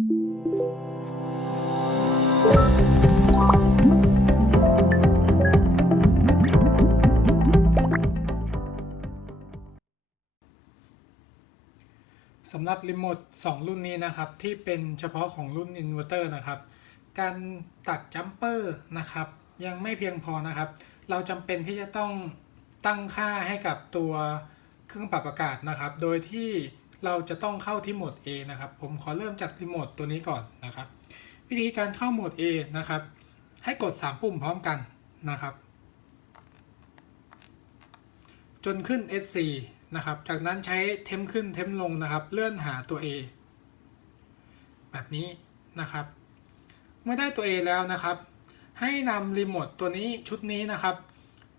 สำหรับรีโมท2 รุ่นนี้นะครับ ที่เป็นเฉพาะของรุ่นอินเวอร์เตอร์นะครับ การตัดจัมเปอร์นะครับ ยังไม่เพียงพอนะครับ เราจำเป็นที่จะต้องตั้งค่าให้กับตัวเครื่องปรับอากาศนะครับ โดยที่ เราจะต้องเข้าที่โหมด A นะครับ ผมขอเริ่มจากรีโมทตัวนี้ก่อนนะครับ วิธีการเข้าโหมด A นะครับ ให้กด 3 ปุ่มพร้อมกันนะครับ จนขึ้น S4 นะครับ จากนั้นใช้เทมขึ้นเทมลงนะครับ เลื่อนหาตัว A แบบนี้นะครับ เมื่อได้ตัว A แล้วนะครับ ให้นำรีโมทตัวนี้ชุดนี้นะครับ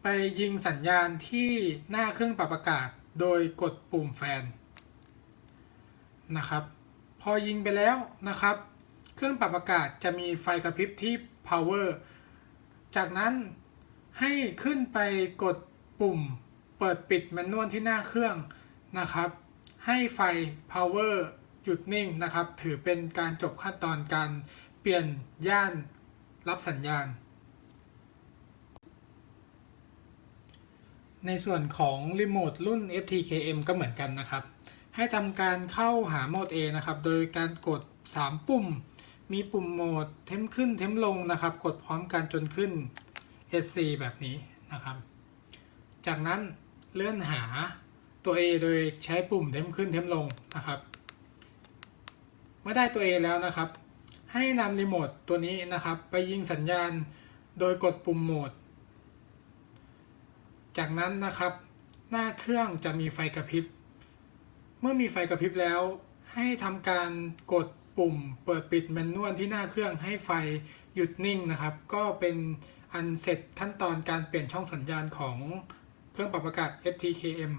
ไปยิงสัญญาณที่หน้าเครื่องปรับอากาศ โดยกดปุ่มแฟน นะครับ พอยิงไปแล้วนะครับ เครื่องปรับอากาศจะมีไฟกระพริบที่ power จากนั้นให้ขึ้นไปกดปุ่มเปิดปิดแมนนวลที่หน้าเครื่องนะครับ ให้ไฟ power หยุดนิ่งนะครับ ถือเป็นการจบขั้นตอนการเปลี่ยนย่านรับสัญญาณ ในส่วนของรีโมทรุ่น FTKM ก็เหมือนกันนะครับ ให้ทำการเข้าหาโหมด A นะครับ โดยการกด 3 ปุ่ม มีปุ่มโหมดเทมขึ้นเทมลงนะครับ กดพร้อมกันจนขึ้น SC แบบนี้นะครับ จากนั้นเลื่อนหาตัว A โดยใช้ปุ่มเทมขึ้นเทมลงนะครับ เมื่อได้ตัว A แล้วนะครับ ให้นำรีโมทตัวนี้นะครับ ไปยิงสัญญาณโดยกดปุ่มโหมด จากนั้นนะครับ หน้าเครื่องจะมีไฟกระพริบ เมื่อมีไฟกระพริบแล้ว ให้ทำการกดปุ่มเปิดปิดแมนนวลที่หน้าเครื่องให้ไฟหยุดนิ่งนะครับ ก็เป็นอันเสร็จขั้นตอนการเปลี่ยนช่องสัญญาณของเครื่องปรับอากาศ FTKM